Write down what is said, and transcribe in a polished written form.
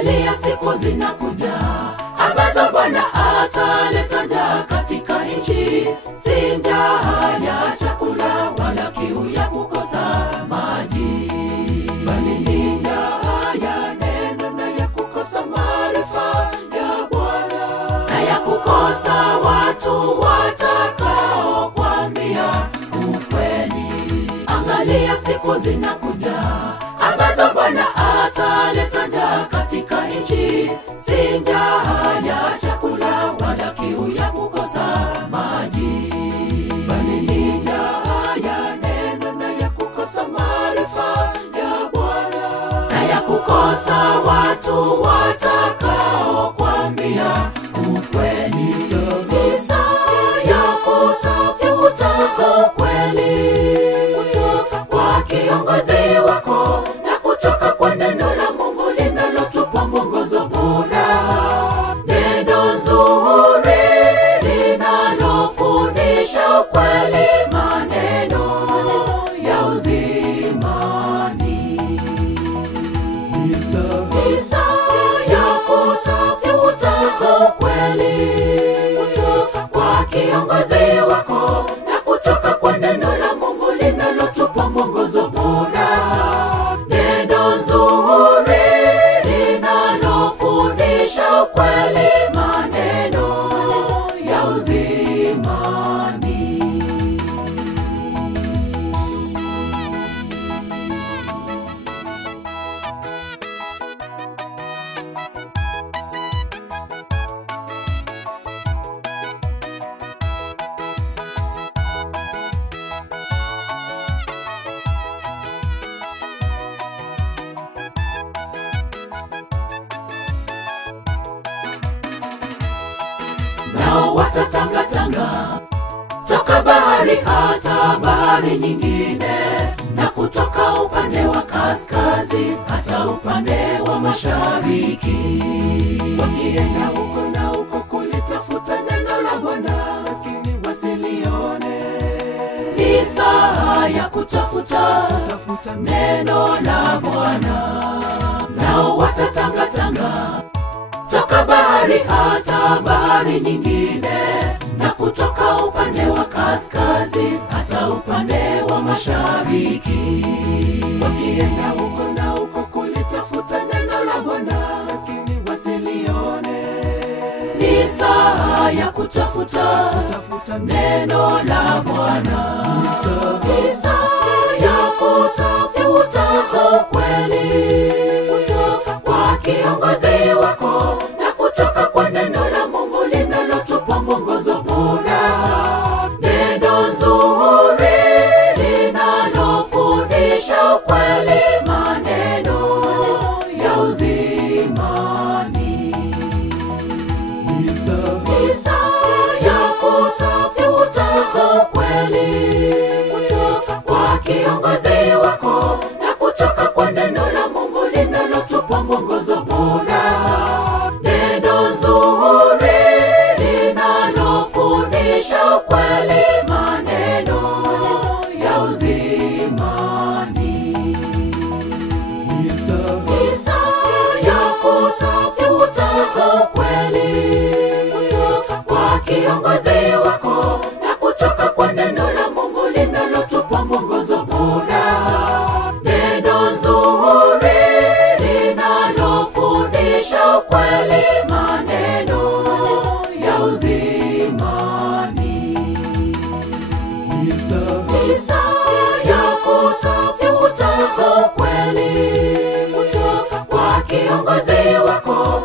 Angalia siku zinakuja ambazo Bwana ataleta njaa katika nchi, si njaa ya chakula wala kiu ya kukosa maji, bali ni njaa ya neno na ya kukosa maarifa ya Bwana, na ya kukosa watu watakao kuambia ukweli. Angalia siku zinakuja ambazo Bwana ataleta njaa katika nchi, si njaa ya chakula wala kiu ya kukosa maji, bali ni njaa ya neno na ya kukosa maarifa ya Bwana, na ya kukosa watu watakao kuambia ukweli. Ni saa ya kutafuta ukweli kutoka kwa kiongozi wako, na kutoka kwa neno la Mungu linalotupa mwongozo bora, neno nzuri linalofundisha ukweli, maneno ya uzimani. Ni saa ya kutafuta ukweli kutoka kwa kiongozi wako, na kutoka kwa neno la Mungu linalotupa mwongozo bora, neno nzuri linalofundisha ukweli, maneno ya uzimani. Nao watatangatanga toka bahari hata bahari nyingine, na kutoka upande wa kaskazini hata upande wa mashariki, wakienda huko na huko kulitafuta neno la Bwana, lakini wasilione. Ni saa ya kutafuta neno la Bwana. Nao watatangatanga toka bahari hata bahari nyingine, na kutoka upande wa kaskazini hata upande wa mashariki, wakienda huko na huko kulitafuta neno la Bwana, lakini wasilione. Ni saa ya kutafuta neno la Bwana. Ni saa ya kutafuta ukweli kutoka kwa kiongozi wako, na kutoka kwa neno la Mungu linalotupa mwongozo bora, neno nzuri linalofundisha ukweli, maneno ya uzimani. Ni saa ya kutafuta ukweli kutoka kwa kiongozi wako, na kutoka kwa neno la Mungu linalotupa mwongozo bora, neno nzuri linalofundisha ukweli, maneno ya uzimani. Ni saa ya kutafuta ukweli kutoka kwa kiongozi wako, na kutoka kwa neno la Mungu linalotupa mwongozo bora, neno nzuri linalofundisha ukweli, maneno ya uzimani. Ni saa ya kutafuta ukweli kutoka kwa kiongozi wako,